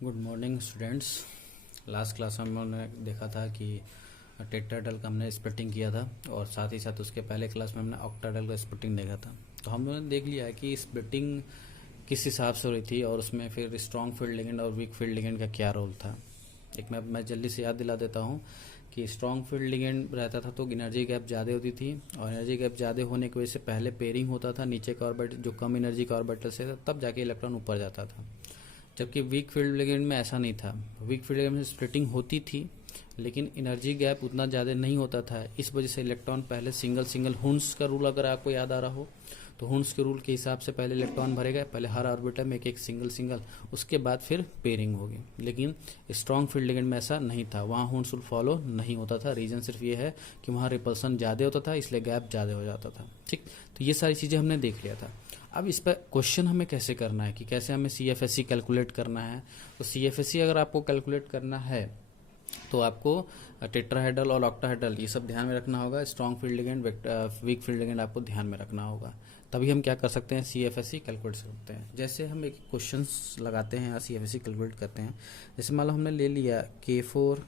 Good morning students. Last class में हमने देखा था कि टेट्राहेड्रल का हमने स्प्लिटिंग किया था और साथ ही साथ उसके पहले क्लास में हमने ऑक्टाहेड्रल का स्प्लिटिंग देखा था। तो हम लोगों ने देख लिया है कि स्प्लिटिंग किस हिसाब से हो रही थी और उसमें फिर स्ट्रॉन्ग फील्ड लिगेंड और वीक फील्ड लिगेंड का क्या रोल था। एक मैं जल्दी से याद दिला देता हूँ कि स्ट्रॉन्ग फील्ड लिगेंड रहता था तो एनर्जी गैप ज़्यादा होती थी और एनर्जी गैप ज़्यादा होने की वजह से पहले पेयरिंग होता था नीचे का ऑर्बिटल जो कम एनर्जी का ऑर्बिटल से था, तब जाके इलेक्ट्रॉन ऊपर जाता था। जबकि वीक फील्ड लिगेंड में ऐसा नहीं था। वीक फील्ड लिगेंड में स्प्लिटिंग होती थी लेकिन एनर्जी गैप उतना ज़्यादा नहीं होता था। इस वजह से इलेक्ट्रॉन पहले सिंगल सिंगल हुंस का रूल अगर आपको याद आ रहा हो तो हुंस के रूल के हिसाब से पहले इलेक्ट्रॉन भरेगा, पहले हर ऑर्बिटल में एक एक सिंगल सिंगल, उसके बाद फिर पेयरिंग होगी। लेकिन स्ट्रॉन्ग फील्ड लिगेंड में ऐसा नहीं था, वहाँ हुंस रूल फॉलो नहीं होता था। रीजन सिर्फ ये है कि वहाँ रिपल्सन ज़्यादा होता था इसलिए गैप ज़्यादा हो जाता था। ठीक, तो ये सारी चीज़ें हमने देख लिया था। अब इस पर क्वेश्चन हमें कैसे करना है कि कैसे हमें CFSE कैलकुलेट करना है। तो CFSE अगर आपको कैलकुलेट करना है तो आपको टेट्राहेड्रल और ऑक्टाहेड्रल ये सब ध्यान में रखना होगा। Strong field ligand, weak field ligand आपको ध्यान में रखना होगा, तभी हम क्या कर सकते हैं CFSE कैलकुलेट सकते हैं। जैसे हम एक क्वेश्चन लगाते हैं या CFSE कैलकुलेट करते हैं। जैसे मान लो हमने ले लिया K4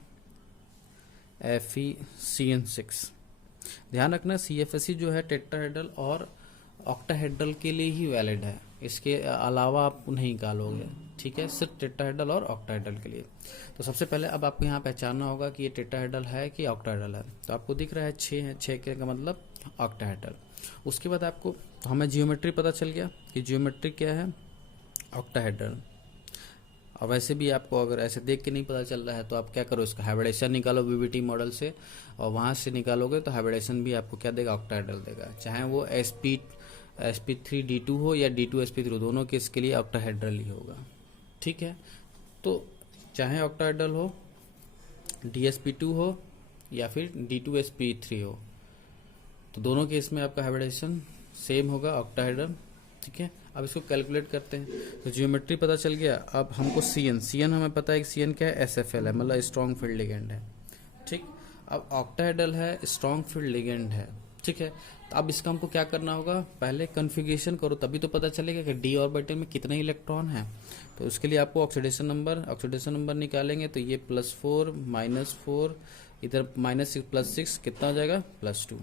FeCN6। ध्यान रखना CFSE जो है टेट्राहेड्रल और ऑक्टाहेड्रल के लिए ही वैलिड है, इसके अलावा आप नहीं निकालोगे। ठीक है, सिर्फ टेट्राहेड्रल और ऑक्टाहेड्रल के लिए। तो सबसे पहले अब आपको यहाँ पहचानना होगा कि ये टेट्राहेड्रल है कि ऑक्टाहेड्रल है। तो आपको दिख रहा है 6 है, 6 का मतलब ऑक्टाहेड्रल। उसके बाद आपको हमें जियोमेट्री पता चल गया कि जियोमेट्री क्या है, ऑक्टाहेड्रल। और वैसे भी आपको अगर ऐसे देख के नहीं पता चल रहा है तो आप क्या करो, इसका हाइब्रिडेशन निकालो VBT मॉडल से, और वहाँ से निकालोगे तो हाइब्रिडेशन भी आपको क्या देगा, ऑक्टाहेड्रल देगा। चाहे वो sp3d2 हो या d2sp3, दोनों केस के लिए ऑक्टाहेड्रल ही होगा। ठीक है, तो चाहे ऑक्टाहेड्रल हो, dsp2 हो या फिर d2sp3 हो, तो दोनों केस में आपका हाइब्रिडेशन सेम होगा, ऑक्टाहेड्रल। ठीक है, अब इसको कैलकुलेट करते हैं। तो जियोमेट्री पता चल गया। अब हमको CN हमें पता है कि CN क्या है, SFL है, मतलब स्ट्रॉन्ग फील्ड लिगेंड है। ठीक, अब ऑक्टाहेड्रल है, स्ट्रॉन्ग फील्ड लिगेंड है। ठीक है, तो अब इसका हमको क्या करना होगा, पहले कन्फिगरेशन करो तभी तो पता चलेगा कि d ऑर्बिटल में कितने इलेक्ट्रॉन है। तो उसके लिए आपको ऑक्सीडेशन नंबर निकालेंगे तो ये +4 -4, इधर -6 +6 कितना हो जाएगा, +2।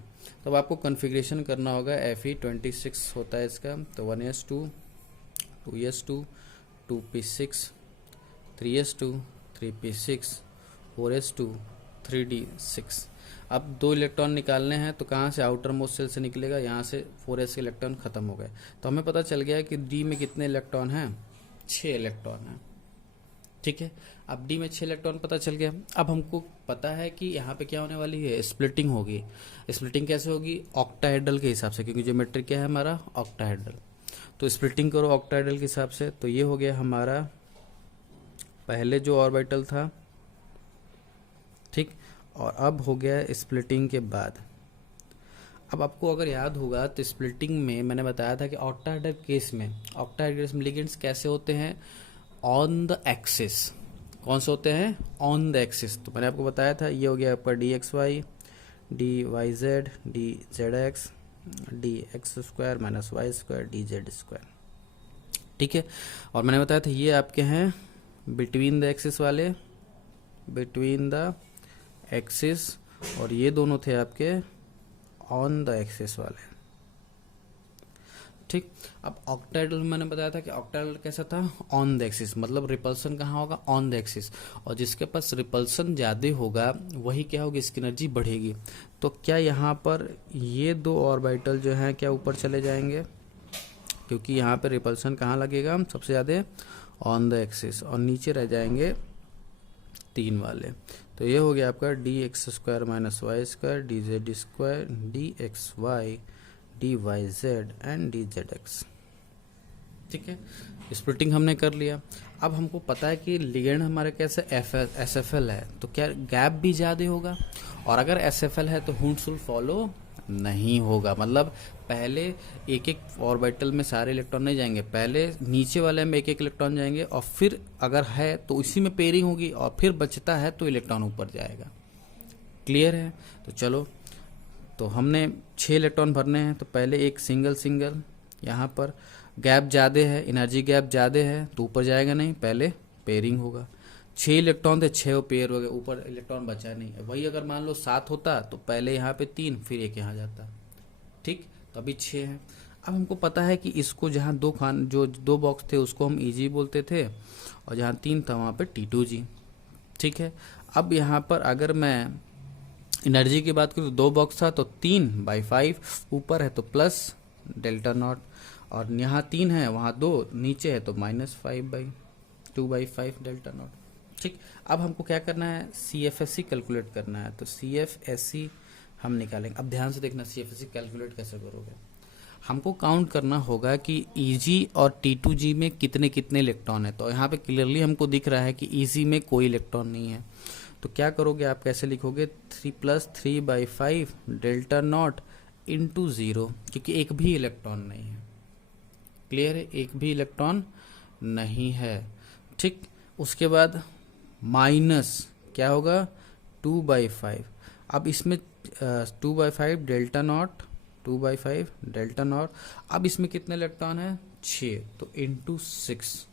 तब आपको कन्फिगरेशन करना होगा। Fe26 होता है इसका, तो 1s2 2s2 2p6 3s2 3p6 4s2 3d6। अब 2 इलेक्ट्रॉन निकालने हैं तो कहाँ से, आउटर मोस्ट सेल से निकलेगा, यहाँ से 4s के इलेक्ट्रॉन खत्म हो गए। तो हमें पता चल गया कि D में कितने इलेक्ट्रॉन हैं, 6 इलेक्ट्रॉन हैं। ठीक है, अब D में 6 इलेक्ट्रॉन पता चल गया। अब हमको पता है कि यहाँ पे क्या होने वाली है, स्प्लिटिंग होगी। स्प्लिटिंग कैसे होगी, ऑक्टाहेड्रल के हिसाब से, क्योंकि ज्योमेट्री क्या है हमारा, ऑक्टाहेड्रल। तो स्प्लिटिंग करो ऑक्टाहेड्रल के हिसाब से। तो ये हो गया हमारा पहले जो ऑर्बिटल था, ठीक, और अब हो गया स्प्लिटिंग के बाद। अब आपको अगर याद होगा तो स्प्लिटिंग में मैंने बताया था कि ऑक्टाहेड्रल केस में लिगेंड्स कैसे होते हैं, ऑन द एक्सिस। कौन से होते हैं, ऑन द एक्सिस। तो मैंने आपको बताया था, ये हो गया आपका dxy dyz dzx dx² -y² dz²। ठीक है, और मैंने बताया था ये आपके हैं बिटवीन द एक्सिस वाले, बिटवीन द एक्सिस, और ये दोनों थे आपके ऑन द एक्सिस वाले। ठीक, अब ऑक्टाहेड्रल मैंने बताया था कि ऑक्टाहेड्रल कैसा था, ऑन द एक्सिस, मतलब रिपल्सन कहाँ होगा, ऑन द एक्सिस। और जिसके पास रिपल्सन ज़्यादा होगा वही क्या होगी, इसकी एनर्जी बढ़ेगी। तो क्या यहाँ पर ये 2 ऑर्बिटल जो हैं क्या ऊपर चले जाएंगे, क्योंकि यहाँ पे रिपल्सन कहाँ लगेगा सबसे ज़्यादा, ऑन द एक्सिस, और नीचे रह जाएंगे 3 वाले। तो ये हो गया आपका dx² -y² dz² dxy dyz and dzx। ठीक है, स्प्लिटिंग हमने कर लिया। अब हमको पता है कि लिगेंड हमारे कैसे SFL है, तो क्या गैप भी ज़्यादा होगा, और अगर SFL है तो हुंस रूल फॉलो नहीं होगा। मतलब पहले एक एक ऑर्बिटल में सारे इलेक्ट्रॉन नहीं जाएंगे, पहले नीचे वाले में एक एक इलेक्ट्रॉन जाएंगे, और फिर अगर है तो उसी में पेयरिंग होगी, और फिर बचता है तो इलेक्ट्रॉन ऊपर जाएगा। क्लियर है, तो चलो, तो हमने 6 इलेक्ट्रॉन भरने हैं। तो पहले एक सिंगल यहाँ पर गैप ज़्यादा है, एनर्जी गैप ज़्यादा है तो ऊपर जाएगा नहीं, पहले पेयरिंग होगा। 6 इलेक्ट्रॉन थे, 6 पेयर हो गए, ऊपर इलेक्ट्रॉन बचा नहीं है। वही अगर मान लो 7 होता तो पहले यहाँ पे 3 फिर 1 यहाँ जाता, ठीक, तो अभी 6 है। अब हमको पता है कि इसको जहाँ जो 2 बॉक्स थे उसको हम EG बोलते थे, और जहाँ 3 था वहाँ पे T2G, ठीक है। अब यहाँ पर अगर मैं एनर्जी की बात करूँ तो 2 बॉक्स था तो 3/5 ऊपर है तो प्लस डेल्टा नॉट, और यहाँ 3 है वहाँ 2 नीचे है तो -2/5 डेल्टा नॉट, ठीक। अब हमको क्या करना है, CFSE कैलकुलेट करना है, तो CFSE हम निकालेंगे। अब ध्यान से देखना CFSE कैलकुलेट कैसे करोगे। हमको काउंट करना होगा कि EG और T2G में कितने कितने इलेक्ट्रॉन है। तो यहाँ पे क्लियरली हमको दिख रहा है कि EG में कोई इलेक्ट्रॉन नहीं है, तो क्या करोगे आप, कैसे लिखोगे, 3 + 3/5 डेल्टा नॉट इंटू 0, क्योंकि एक भी इलेक्ट्रॉन नहीं है। क्लियर है, एक भी इलेक्ट्रॉन नहीं है, ठीक। उसके बाद माइनस क्या होगा, 2/5। अब इसमें 2/5 डेल्टा नॉट, 2/5 डेल्टा नॉट। अब इसमें कितने इलेक्ट्रॉन है, 6, तो इंटू 6,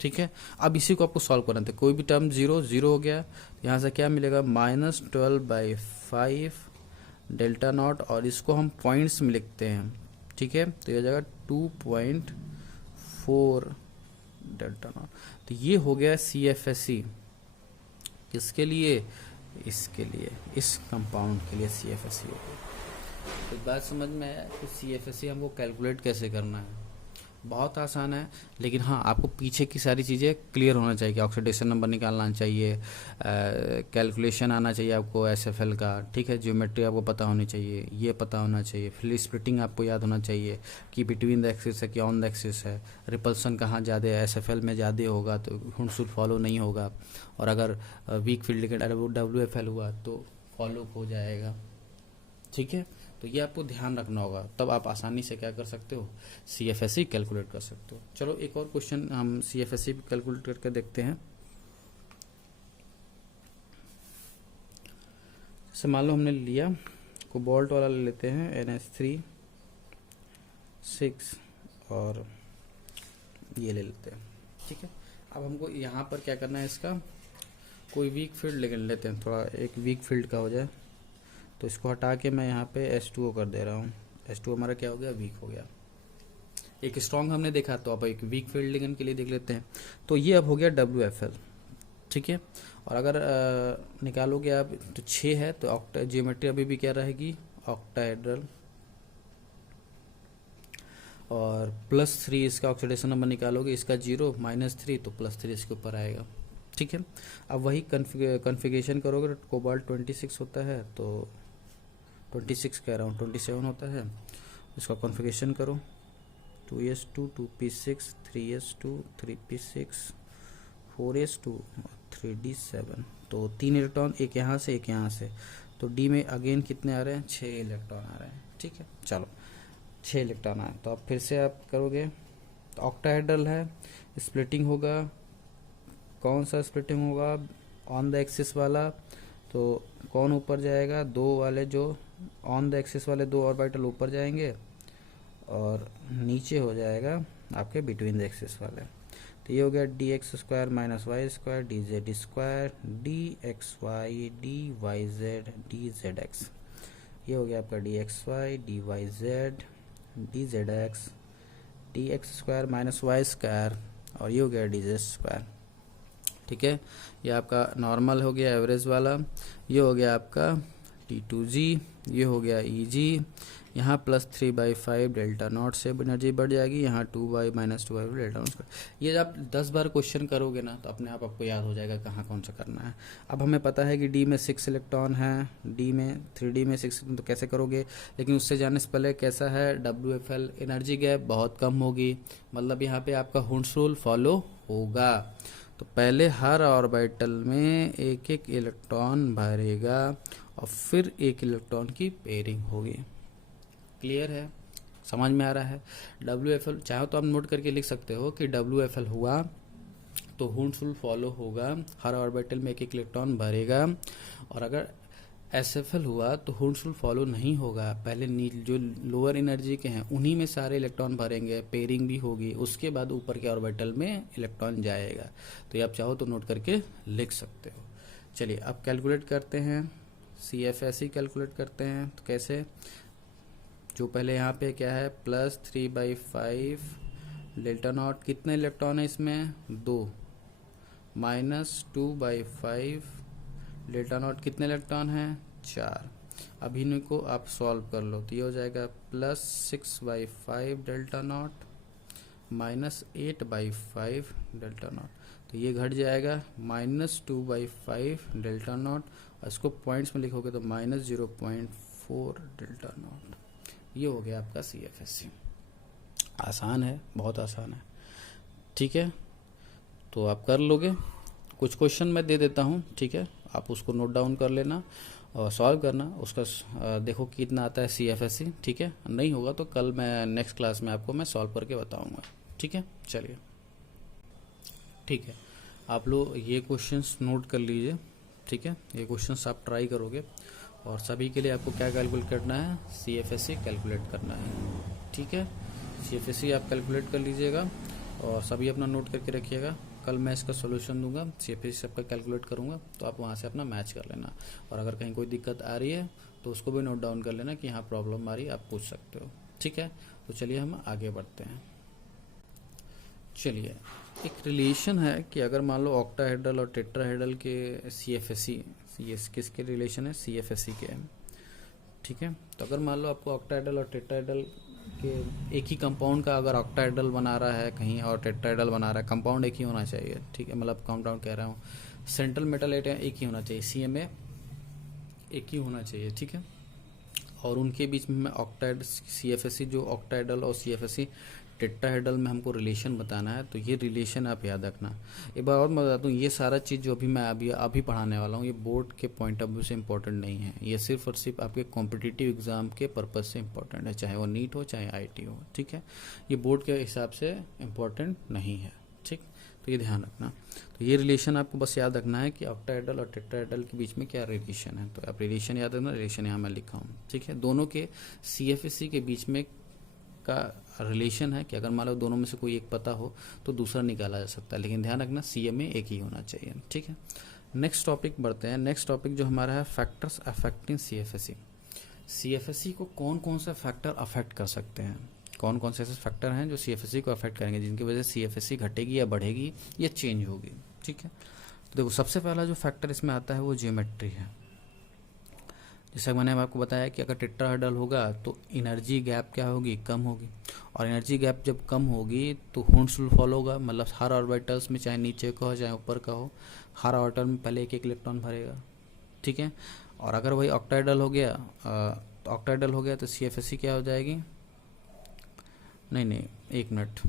ठीक है। अब इसी को आपको सॉल्व करना था, कोई भी टर्म 0 0 हो गया, यहाँ से क्या मिलेगा, -12/5 डेल्टा नॉट, और इसको हम पॉइंट्स में लिखते हैं, ठीक है, तो ये जाएगा 2.4 डेल्टा नॉट। तो ये हो गया CFSE, किसके लिए, इसके लिए, इस कंपाउंड के लिए CFSE हो गया। तो बात समझ में आया कि CFSE हमको कैलकुलेट कैसे करना है। बहुत आसान है, लेकिन हाँ आपको पीछे की सारी चीज़ें क्लियर होना चाहिए कि ऑक्सीडेशन नंबर निकालना चाहिए, कैलकुलेशन आना चाहिए आपको SFL का, ठीक है, ज्योमेट्री आपको पता होनी चाहिए, ये पता होना चाहिए, फिर स्प्लिटिंग आपको याद होना चाहिए कि बिटवीन द एक्सिस है कि ऑन द एक्सिस है, रिपल्सन कहाँ ज़्यादा है, SFL में ज़्यादा होगा तो हुंसुल फॉलो नहीं होगा, और अगर वीक फील्ड के WFL हुआ तो फॉलो हो जाएगा, ठीक है। तो ये आपको ध्यान रखना होगा, तब आप आसानी से क्या कर सकते हो, CFSE कैलकुलेट कर सकते हो। चलो एक और क्वेश्चन हम CFSE कैलकुलेट करके देखते हैं। जैसे मान लो हमने लिया, कोबाल्ट वाला ले लेते हैं, NH3 6, और ये ले लेते हैं, ठीक है। अब हमको यहाँ पर क्या करना है, इसका कोई वीक फील्ड लेते हैं, थोड़ा एक वीक फील्ड का हो जाए, तो इसको हटा के मैं यहाँ पे H2O कर दे रहा हूँ। H2O हमारा क्या हो गया, वीक हो गया। एक स्ट्रॉन्ग हमने देखा, तो अब एक वीक फील्ड लिगेंड के लिए देख लेते हैं। तो ये अब हो गया WFL, ठीक है। और अगर निकालोगे आप तो 6 है, तो ऑक्टा जियोमेट्री अभी भी क्या रहेगी, ऑक्टाहेड्रल, और +3 इसका ऑक्सीडेशन नंबर निकालोगे, इसका 0 -3 तो +3 इसके ऊपर आएगा, ठीक है। अब वही कन्फिगरेशन करोगे, कोबाल्ट 26 होता है तो 26 कह रहा हूँ, 27 होता है, इसका कॉन्फ़िगरेशन करो, 2s2 2p6 3s2 3p6 4s2 3d7, तो 3 इलेक्ट्रॉन, एक यहाँ से एक यहाँ से, तो D में अगेन कितने आ रहे हैं, 6 इलेक्ट्रॉन आ रहे हैं, ठीक है। चलो 6 इलेक्ट्रॉन आए, तो अब फिर से आप करोगे, तो ऑक्टाहेड्रल है, स्प्लिटिंग होगा, कौन सा स्प्लिटिंग होगा, ऑन द एक्सिस वाला, तो कौन ऊपर जाएगा, 2 वाले जो ऑन द एक्सिस वाले 2 ऑर्बिटल ऊपर जाएंगे, और नीचे हो जाएगा आपके बिटवीन द एक्सिस वाले। तो ये हो गया dx² - y² dz² dxy dyz dzx, ये हो गया आपका dxy dyz dzx dx² - y², और ये हो गया dz², ठीक है। ये आपका नॉर्मल हो गया, एवरेज वाला, ये हो गया आपका T2G, ये हो गया EG, यहाँ +3/5 डेल्टा नॉट से एनर्जी बढ़ जाएगी, यहाँ 2y - 2y डेल्टा नॉट। ये जब 10 बार क्वेश्चन करोगे ना, तो अपने आप आपको याद हो जाएगा कहाँ कौन सा करना है। अब हमें पता है कि D में 6 इलेक्ट्रॉन है, D में 3D में 6, तो कैसे करोगे, लेकिन उससे जाने से पहले कैसा है, WFL एनर्जी गैप बहुत कम होगी, मतलब यहाँ पे आपका हुंस रूल फॉलो होगा। तो पहले हर ऑर्बिटल में एक एक इलेक्ट्रॉन भरेगा, और फिर एक इलेक्ट्रॉन की पेयरिंग होगी। क्लियर है, समझ में आ रहा है। WFL चाहो तो आप नोट करके लिख सकते हो कि WFL हुआ तो हुंस रूल फॉलो होगा, हर ऑर्बिटल में एक एक इलेक्ट्रॉन भरेगा, और अगर एसएफएल हुआ तो हुड्स फॉलो नहीं होगा। पहले जो लोअर एनर्जी के हैं उन्हीं में सारे इलेक्ट्रॉन भरेंगे, पेयरिंग भी होगी, उसके बाद ऊपर के ऑर्बिटल में इलेक्ट्रॉन जाएगा। तो ये आप चाहो तो नोट करके लिख सकते हो। चलिए अब कैलकुलेट करते हैं, CFSE कैलकुलेट करते हैं। तो कैसे, जो पहले यहाँ पे क्या है +3/5 डेल्टा नॉट, कितने इलेक्ट्रॉन है इसमें 2, -2/5 डेल्टा नॉट, कितने इलेक्ट्रॉन हैं 4। अब इनको आप सॉल्व कर लो तो ये हो जाएगा +6/5 डेल्टा नॉट -8/5 डेल्टा नॉट। तो ये घट जाएगा -2/5 डेल्टा नॉट, और इसको पॉइंट्स में लिखोगे तो -0.4 डेल्टा नॉट। ये हो गया आपका CFSE। आसान है, बहुत आसान है, ठीक है। तो आप कर लोगे। कुछ क्वेश्चन मैं दे देता हूँ, ठीक है, आप उसको नोट डाउन कर लेना और सॉल्व करना। उसका देखो कितना आता है CFSE, ठीक है। नहीं होगा तो कल मैं नेक्स्ट क्लास में आपको मैं सॉल्व करके बताऊँगा, ठीक है। चलिए ठीक है, आप लोग ये क्वेश्चंस नोट कर लीजिए, ठीक है। ये क्वेश्चंस आप ट्राई करोगे और सभी के लिए आपको क्या कैलकुलेट करना है, CFSE कैलकुलेट करना है, ठीक है। CFSE आप कैलकुलेट कर लीजिएगा और सभी अपना नोट करके रखिएगा। कल मैं इसका सॉल्यूशन दूंगा, CFSE सबका कैलकुलेट करूंगा, तो आप वहां से अपना मैच कर लेना। और अगर कहीं कोई दिक्कत आ रही है तो उसको भी नोट डाउन कर लेना कि यहाँ प्रॉब्लम आ रही है, आप पूछ सकते हो, ठीक है। तो चलिए हम आगे बढ़ते हैं। चलिए, एक रिलेशन है कि अगर मान लो ऑक्टाहेड्रल और टेट्राहेड्रल के CFSE, ये किसके रिलेशन है, CFSE के, ठीक है। तो अगर मान लो आपको ऑक्टाहेड्रल और टेट्राहेड्रल के एक ही कंपाउंड का अगर ऑक्टाहेड्रल बना रहा है कहीं और टेट्राहेड्रल बना रहा है, कंपाउंड एक ही होना चाहिए, ठीक है, मतलब कंपाउंड कह रहा हूँ, सेंट्रल मेटल एटम एक ही होना चाहिए, CMA एक ही होना चाहिए, ठीक है। और उनके बीच में ऑक्टाहेड्रल CFSE, जो ऑक्टाहेड्रल और CFSE टेट्राहेड्रल में हमको रिलेशन बताना है, तो ये रिलेशन आप याद रखना। एक बार और मैं बताता हूँ, ये सारा चीज़ जो मैं अभी पढ़ाने वाला हूँ, ये बोर्ड के पॉइंट ऑफ व्यू से इम्पोर्टेंट नहीं है, ये सिर्फ और सिर्फ आपके कॉम्पिटिटिव एग्जाम के पर्पज से इम्पोर्टेंट है, चाहे वो नीट हो चाहे IIT हो, ठीक है। ये बोर्ड के हिसाब से इम्पोर्टेंट नहीं है, ठीक। तो ये ध्यान रखना। तो ये रिलेशन आपको बस याद रखना है कि ऑक्टाहेड्रल और टेट्राहेड्रल के बीच में क्या रिलेशन है। तो आप रिलेशन याद रखना, रिलेशन यहाँ मैं लिखा हूँ, ठीक है। दोनों के CFSE के बीच में का रिलेशन है कि अगर मान लो दोनों में से कोई एक पता हो तो दूसरा निकाला जा सकता है, लेकिन ध्यान रखना CMA एक ही होना चाहिए, ठीक है। नेक्स्ट टॉपिक बढ़ते हैं। नेक्स्ट टॉपिक जो हमारा है फैक्टर्स अफेक्टिंग CFSE। CFSE को कौन कौन से फैक्टर अफेक्ट कर सकते हैं, कौन कौन से ऐसे फैक्टर हैं जो CFSE को अफेक्ट करेंगे, जिनकी वजह से CFSE घटेगी या बढ़ेगी या चेंज होगी, ठीक है। तो देखो, सबसे पहला जो फैक्टर इसमें आता है वो ज्योमेट्री है। जैसा मैंने आपको बताया कि अगर टेट्राहेड्रल होगा तो एनर्जी गैप क्या होगी, कम होगी, और एनर्जी गैप जब कम होगी तो हुड्स रूल फॉलो होगा, मतलब हर ऑर्बिटल्स में चाहे नीचे का हो चाहे ऊपर का हो, हर ऑर्बिटल में पहले एक एक इलेक्ट्रॉन भरेगा, ठीक है। और अगर वही ऑक्टाहेड्रल हो गया तो CFSE क्या हो जाएगी, नहीं एक मिनट,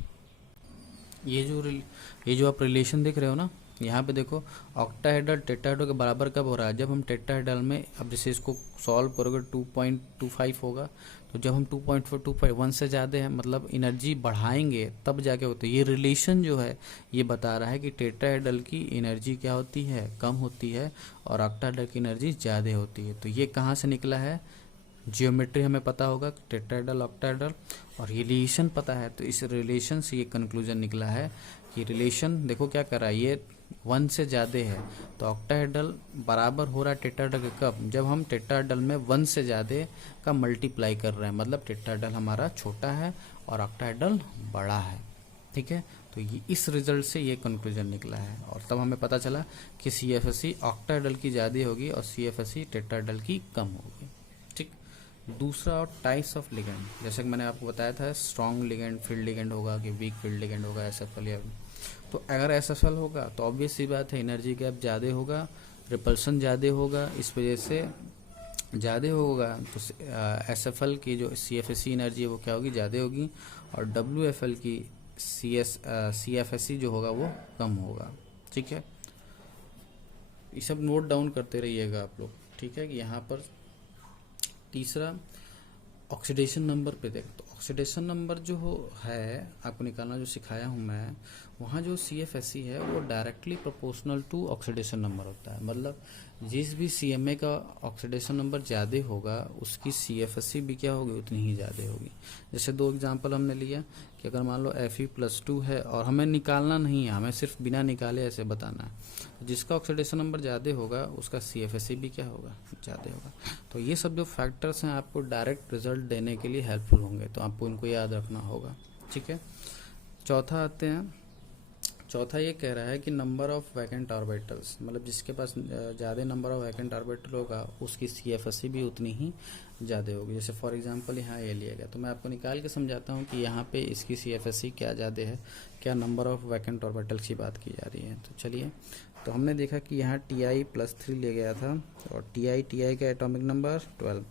ये जो आप रिलेशन देख रहे हो ना, यहाँ पे देखो ऑक्टाहेड्रल टेट्राहेड्रल के बराबर कब हो रहा है, जब हम टेट्राहेड्रल में, अब जैसे इसको सॉल्व करोगे 2.25 होगा, तो जब हम 2.425 1 से ज़्यादा है मतलब एनर्जी बढ़ाएंगे तब जाके होता है। ये रिलेशन जो है ये बता रहा है कि टेट्राहेड्रल की एनर्जी क्या होती है, कम होती है, और ऑक्टाहेड्रल की एनर्जी ज़्यादा होती है। तो ये कहाँ से निकला है, जियोमेट्री हमें पता होगा, टेट्राहेड्रल ऑक्टाहेड्रल, और रिलेशन पता है, तो इस रिलेशन से ये कंक्लूजन निकला है कि रिलेशन देखो क्या कर रहा है, ये 1 से ज़्यादा है, तो ऑक्टाहेड्रल बराबर हो रहा है टेट्राहेड्रल के कब, जब हम टेट्राहेड्रल में 1 से ज़्यादा का मल्टीप्लाई कर रहे हैं, मतलब टेट्राहेड्रल हमारा छोटा है और ऑक्टाहेड्रल बड़ा है, ठीक है। तो ये इस रिजल्ट से ये कंक्लूजन निकला है, और तब हमें पता चला कि CFSE ऑक्टाहेड्रल की ज़्यादा होगी और CFSE टेट्राहेड्रल की कम होगी, ठीक। दूसरा और टाइप्स ऑफ लिगेंड, जैसे कि मैंने आपको बताया था स्ट्रॉन्ग लिगेंड, फील्ड लिगेंड होगा कि वीक फील्ड लिगेंड होगा, SFL या, तो अगर SFL होगा तो ऑब्वियस सी बात है एनर्जी गैप ज़्यादा होगा, रिपल्सन ज़्यादा होगा, इस वजह से ज़्यादा होगा, तो SFL की जो CFSE एनर्जी है वो क्या होगी, ज़्यादा होगी, और WFL की CFSE जो होगा वो कम होगा, ठीक है। ये सब नोट डाउन करते रहिएगा आप लोग, ठीक है। कि यहाँ पर तीसरा ऑक्सीडेशन नंबर पे देख, तो ऑक्सीडेशन नंबर जो है आपको निकालना, जो सिखाया हूँ मैं, वहाँ जो CFSE है वो directly proportional to oxidation number होता है। मतलब जिस भी CMA का ऑक्सीडेशन नंबर ज़्यादा होगा उसकी CFSE भी क्या होगी, उतनी ही ज़्यादा होगी। जैसे 2 एग्जांपल हमने लिया कि अगर मान लो Fe+2 है और हमें निकालना नहीं है, हमें सिर्फ बिना निकाले ऐसे बताना है, तो जिसका ऑक्सीडेशन नंबर ज़्यादा होगा उसका CFSE भी क्या होगा, ज़्यादा होगा। तो ये सब जो फैक्टर्स हैं आपको डायरेक्ट रिजल्ट देने के लिए हेल्पफुल होंगे, तो आपको इनको याद रखना होगा। ठीक है, चौथा आते हैं। चौथा ये कह रहा है कि नंबर ऑफ वैकेंट ऑर्बिटल्स, मतलब जिसके पास ज़्यादा नंबर ऑफ वैकेंट ऑर्बिटल होगा उसकी CFSE भी उतनी ही ज़्यादा होगी। जैसे फॉर एग्जांपल यहाँ ये लिया गया, तो मैं आपको निकाल के समझाता हूँ कि यहाँ पे इसकी CFSE क्या ज़्यादा है, क्या नंबर ऑफ वैकेंट ऑर्बिटल्स की बात की जा रही है। तो चलिए, तो हमने देखा कि यहाँ Ti+3 ले गया था और Ti का एटॉमिक नंबर 12।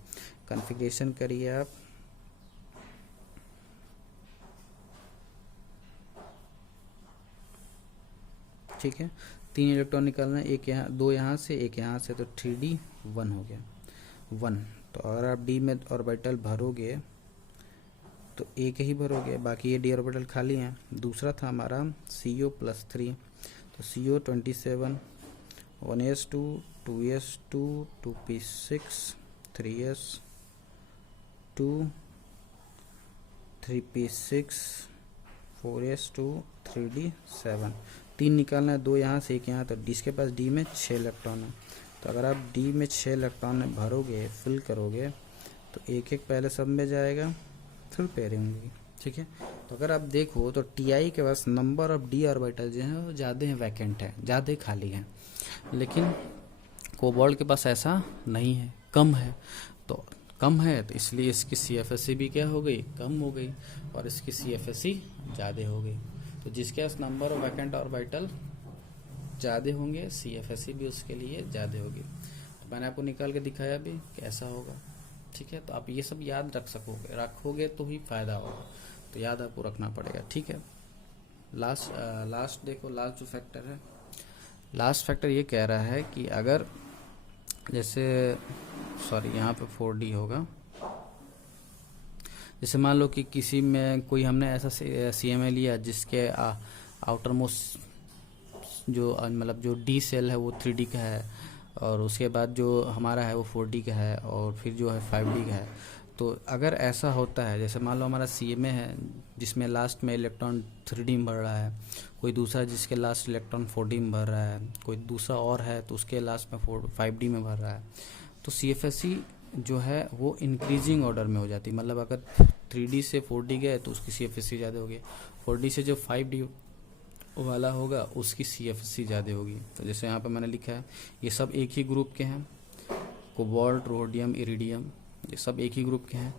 कॉन्फ़िगरेशन करिए आप, ठीक है। 3 इलेक्ट्रॉन निकालना है, एक यहाँ, 2 यहाँ से, एक यहाँ से, तो 3D 1 हो गया 1। तो अगर आप D में ऑर्बिटल भरोगे तो एक ही भरोगे, बाकी ये D ऑर्बिटल खाली हैं। दूसरा था हमारा CO+3, तो CO 27, 1s2, 2s2, 2p6, 3s2, 3p6, 4s2, 3d7। 3 निकालना है, 2 यहाँ से, एक यहाँ, तो इसके पास D में 6 इलेक्ट्रॉन है। तो अगर आप D में 6 इलेक्ट्रॉन भरोगे, फिल करोगे, तो एक एक पहले सब में जाएगा, फिर पेयरिंग होगी। ठीक है, तो अगर आप देखो तो Ti के पास नंबर ऑफ D ऑर्बिटल जो है वो ज़्यादा है, वैकेंट है, ज़्यादा खाली है। लेकिन कोबाल्ट के पास ऐसा नहीं है, कम है। तो कम है तो इसलिए इसकी CFSE भी क्या हो गई, कम हो गई, और इसकी CFSE ज़्यादा हो गई। तो जिसके पास नंबर ऑफ वैकेंट ऑर्बिटल ज़्यादा होंगे CFSE भी उसके लिए ज़्यादा होगी। तो मैंने आपको निकाल के दिखाया भी कैसा होगा। ठीक है, तो आप ये सब याद रखोगे तो ही फायदा होगा, तो याद आपको रखना पड़ेगा। ठीक है, लास्ट देखो, लास्ट जो फैक्टर है, लास्ट फैक्टर ये कह रहा है कि अगर जैसे यहाँ पे 4D होगा, जैसे मान लो कि किसी में कोई हमने ऐसा CMA लिया जिसके आउटर मोस्ट जो मतलब जो D सेल है वो 3D का है, और उसके बाद जो हमारा है वो 4D का है, और फिर जो है 5D का है। तो अगर ऐसा होता है, जैसे मान लो हमारा CMA है जिसमें लास्ट में इलेक्ट्रॉन 3D में भर रहा है, कोई दूसरा जिसके लास्ट इलेक्ट्रॉन 4D में भर रहा है, कोई दूसरा और है तो उसके लास्ट में 5D में भर रहा है, तो CFSE जो है वो इंक्रीजिंग ऑर्डर में हो जाती है। मतलब अगर 3D से 4D गए तो उसकी CFSE ज़्यादा होगी, 4D से जो 5D वाला होगा उसकी CFSE ज़्यादा होगी। तो जैसे यहाँ पे मैंने लिखा है, ये सब एक ही ग्रुप के हैं, कोबाल्ट, रोडियम, इरिडियम, ये सब एक ही ग्रुप के हैं।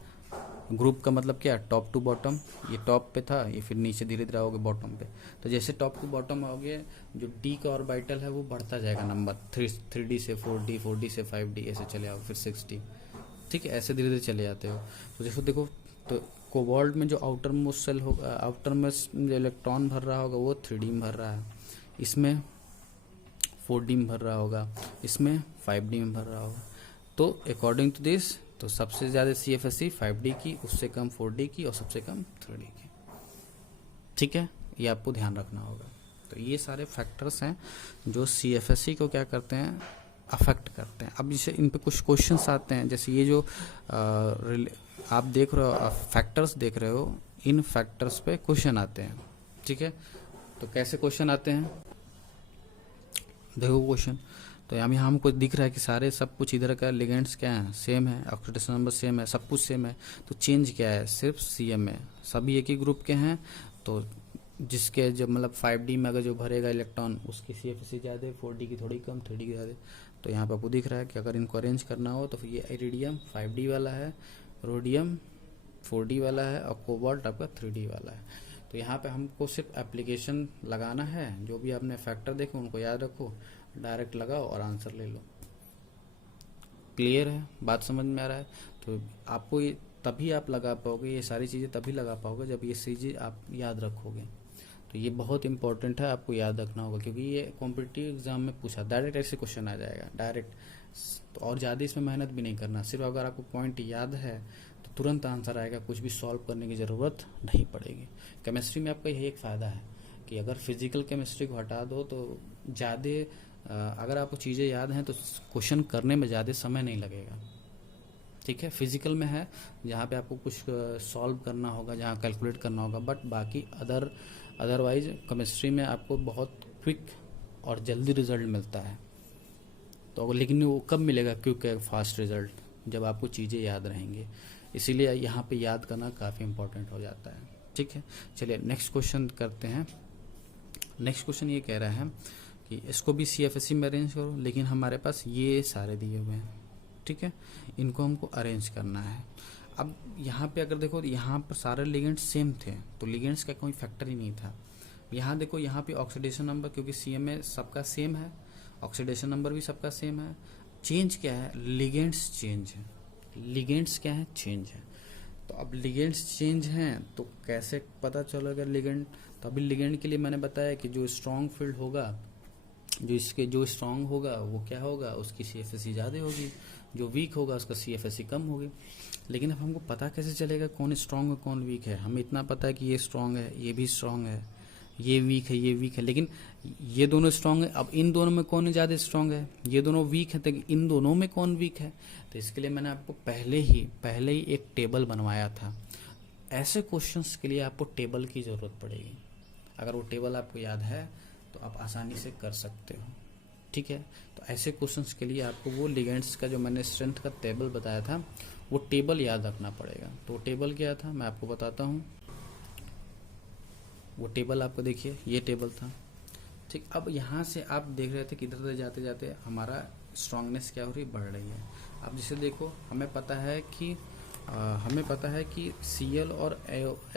ग्रुप का मतलब क्या, टॉप टू बॉटम। ये टॉप पे था, ये फिर नीचे धीरे धीरे आओगे बॉटम पे। तो जैसे टॉप टू बॉटम आओगे, जो D का ऑर्बिटल है वो बढ़ता जाएगा नंबर, 3D से 4D, 4D से 5D, ऐसे चले आओ, फिर 6D। ठीक है, ऐसे धीरे धीरे चले जाते हो। तो जैसे देखो, तो कोबाल्ट में जो आउटर मोस्ट सेल होगा, आउटर मोस्ट जो इलेक्ट्रॉन भर रहा होगा वो 3D में भर रहा है, इसमें 4D में भर रहा होगा, इसमें 5D में भर रहा होगा। तो अकॉर्डिंग टू दिस, तो सबसे ज़्यादा CFSE 5D की, उससे कम 4D की, और सबसे कम 3D की। ठीक है, ये आपको ध्यान रखना होगा। तो ये सारे फैक्टर्स हैं जो CFSE को क्या करते हैं, अफेक्ट करते हैं। अब जैसे इन पे कुछ क्वेश्चंस आते हैं, जैसे ये जो आप देख रहे हो, फैक्टर्स देख रहे हो, इन फैक्टर्स पे क्वेश्चन आते हैं। ठीक है, तो कैसे क्वेश्चन आते हैं, देखो क्वेश्चन। तो यहाँ हमको दिख रहा है कि सारे सब कुछ इधर का लिगेंड्स क्या है, सेम है, ऑक्सीडेशन नंबर सेम है, सब कुछ सेम है। तो चेंज क्या है, सिर्फ CMA, सभी एक ही ग्रुप के हैं। तो जिसके जब मतलब 5D में अगर जो भरेगा इलेक्ट्रॉन उसकी CFSE ज़्यादा है, 4D की थोड़ी कम, 3D की ज़्यादा। तो यहाँ पर आपको दिख रहा है कि अगर इनको अरेंज करना हो तो फिर ये इरिडियम 5D वाला है, रोडियम 4D वाला है, और कोबाल्ट आपका 3D वाला है। तो यहाँ पे हमको सिर्फ एप्लीकेशन लगाना है, जो भी आपने फैक्टर देखे उनको याद रखो, डायरेक्ट लगाओ और आंसर ले लो। क्लियर है, बात समझ में आ रहा है? तो आपको ये तभी आप लगा पाओगे, ये सारी चीज़ें तभी लगा पाओगे जब ये चीज़ें आप याद रखोगे। तो ये बहुत इंपॉर्टेंट है, आपको याद रखना होगा, क्योंकि ये कॉम्पिटिटिव एग्जाम में पूछा, डायरेक्ट ऐसे क्वेश्चन आ जाएगा डायरेक्ट। तो और ज़्यादा इसमें मेहनत भी नहीं करना, सिर्फ अगर आपको पॉइंट याद है तो तुरंत आंसर आएगा, कुछ भी सॉल्व करने की ज़रूरत नहीं पड़ेगी। केमिस्ट्री में आपका यही एक फ़ायदा है कि अगर फिजिकल केमिस्ट्री को हटा दो तो ज़्यादा अगर आपको चीज़ें याद हैं तो क्वेश्चन करने में ज़्यादा समय नहीं लगेगा। ठीक है, फिजिकल में है जहाँ पे आपको कुछ सॉल्व करना होगा, जहाँ कैलकुलेट करना होगा, बट बाकी अदरवाइज केमिस्ट्री में आपको बहुत क्विक और जल्दी रिजल्ट मिलता है। तो लेकिन वो कब मिलेगा क्विक फास्ट रिजल्ट? जब आपको चीज़ें याद रहेंगी। इसीलिए यहाँ पे याद करना काफ़ी इंपॉर्टेंट हो जाता है। ठीक है, चलिए नेक्स्ट क्वेश्चन करते हैं। नेक्स्ट क्वेश्चन ये कह रहा है कि इसको भी CFSE में अरेंज करो, लेकिन हमारे पास ये सारे दिए हुए हैं। ठीक है, इनको हमको अरेंज करना है। अब यहाँ पे अगर देखो, यहाँ पर सारे लिगेंड्स सेम थे तो लिगेंड्स का कोई फैक्टर ही नहीं था। यहाँ देखो, यहाँ पे ऑक्सीडेशन नंबर, क्योंकि CMA सबका सेम है, ऑक्सीडेशन नंबर भी सबका सेम है। चेंज क्या है? लिगेंड्स चेंज है। लिगेंड्स क्या है? चेंज है। तो अब लिगेंड्स चेंज हैं तो कैसे पता चलेगा लिगेंड? तो अभी लिगेंड के लिए मैंने बताया कि जो स्ट्रॉन्ग फील्ड होगा, जो स्ट्रॉन्ग होगा वो क्या होगा, उसकी CFSE ज़्यादा होगी, जो वीक होगा उसका CFSE कम होगी। लेकिन अब हमको पता कैसे चलेगा कौन स्ट्रॉन्ग है कौन वीक है? हमें इतना पता है कि ये स्ट्रॉन्ग है, ये भी स्ट्रॉन्ग है, ये वीक है, ये वीक है, लेकिन ये दोनों स्ट्रॉन्ग है। अब इन दोनों में कौन ज़्यादा स्ट्रॉन्ग है? ये दोनों वीक है, तो इन दोनों में कौन वीक है? तो इसके लिए मैंने आपको पहले ही एक टेबल बनवाया था। ऐसे क्वेश्चंस के लिए आपको टेबल की ज़रूरत पड़ेगी। अगर वो टेबल आपको याद है तो आप आसानी से कर सकते हो। ठीक है, तो ऐसे क्वेश्चंस के लिए आपको वो लिगेंड्स का जो मैंने स्ट्रेंथ का टेबल बताया था वो टेबल याद रखना पड़ेगा। तो टेबल क्या था मैं आपको बताता हूँ। वो टेबल आपको देखिए, ये टेबल था। ठीक, अब यहाँ से आप देख रहे थे कि इधर से जाते जाते हमारा स्ट्रांगनेस क्या हो रही, बढ़ रही है। अब जैसे देखो, हमें पता है कि Cl और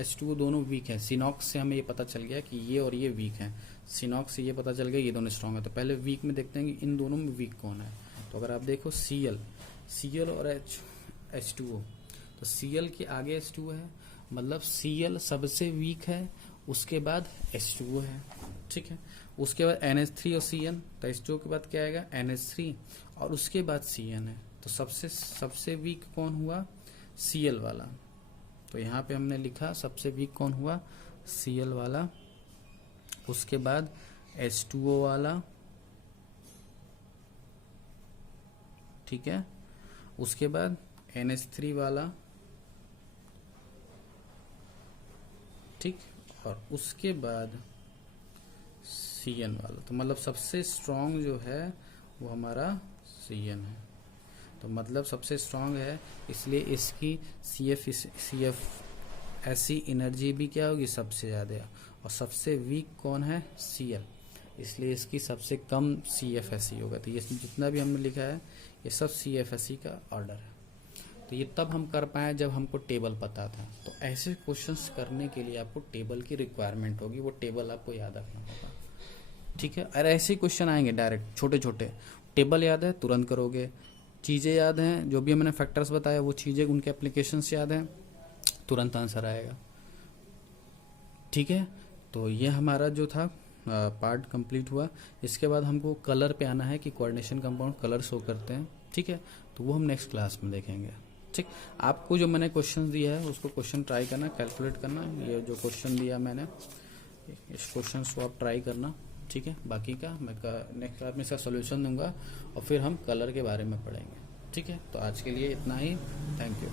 H2O दोनों वीक हैं। सिनॉक्स से हमें ये पता चल गया कि ये और ये वीक हैं। सिनॉक्स से ये पता चल गया ये दोनों स्ट्रॉन्ग है। तो पहले वीक में देखते हैं कि इन दोनों में वीक कौन है। तो अगर आप देखो Cl और H2O, तो Cl के आगे H2O है, मतलब Cl सबसे वीक है, उसके बाद H2O है। ठीक है, उसके बाद NH3 और Cn, तो H2O के बाद क्या आएगा? NH3, और उसके बाद Cn है। तो सबसे वीक कौन हुआ? Cl वाला। तो यहाँ पे हमने लिखा सबसे वीक कौन हुआ? Cl वाला। उसके बाद H2O वाला। ठीक है, उसके बाद NH3 वाला। ठीक, और उसके बाद Cn वाला। तो मतलब सबसे स्ट्रॉन्ग जो है वो हमारा Cn है। तो मतलब सबसे स्ट्रॉन्ग है, इसलिए इसकी CFSE एनर्जी भी क्या होगी? सबसे ज़्यादा। और सबसे वीक कौन है? Cl, इसलिए इसकी सबसे कम CFSE होगा। तो ये जितना भी हमने लिखा है ये सब CFSE का ऑर्डर है। तो ये तब हम कर पाए जब हमको टेबल पता था। तो ऐसे क्वेश्चंस करने के लिए आपको टेबल की रिक्वायरमेंट होगी, वो टेबल आपको याद रखना होगा। ठीक है, और ऐसे क्वेश्चन आएंगे डायरेक्ट छोटे छोटे। टेबल याद है तुरंत करोगे, चीज़ें याद हैं, जो भी मैंने फैक्टर्स बताया वो चीज़ें उनके एप्लीकेशंस याद हैं, तुरंत आंसर आएगा। ठीक है, तो ये हमारा जो था पार्ट कंप्लीट हुआ। इसके बाद हमको कलर पे आना है कि कोऑर्डिनेशन कंपाउंड कलर शो करते हैं। ठीक है, तो वो हम नेक्स्ट क्लास में देखेंगे। ठीक, आपको जो मैंने क्वेश्चन दिया है उसको क्वेश्चन ट्राई करना, कैलकुलेट करना। ये जो क्वेश्चन दिया मैंने, इस क्वेश्चन को आप ट्राई करना। ठीक है, बाकी का मैं नेक्स्ट क्लास में इसका सोल्यूशन दूंगा और फिर हम कलर के बारे में पढ़ेंगे। ठीक है, तो आज के लिए इतना ही। Thank you.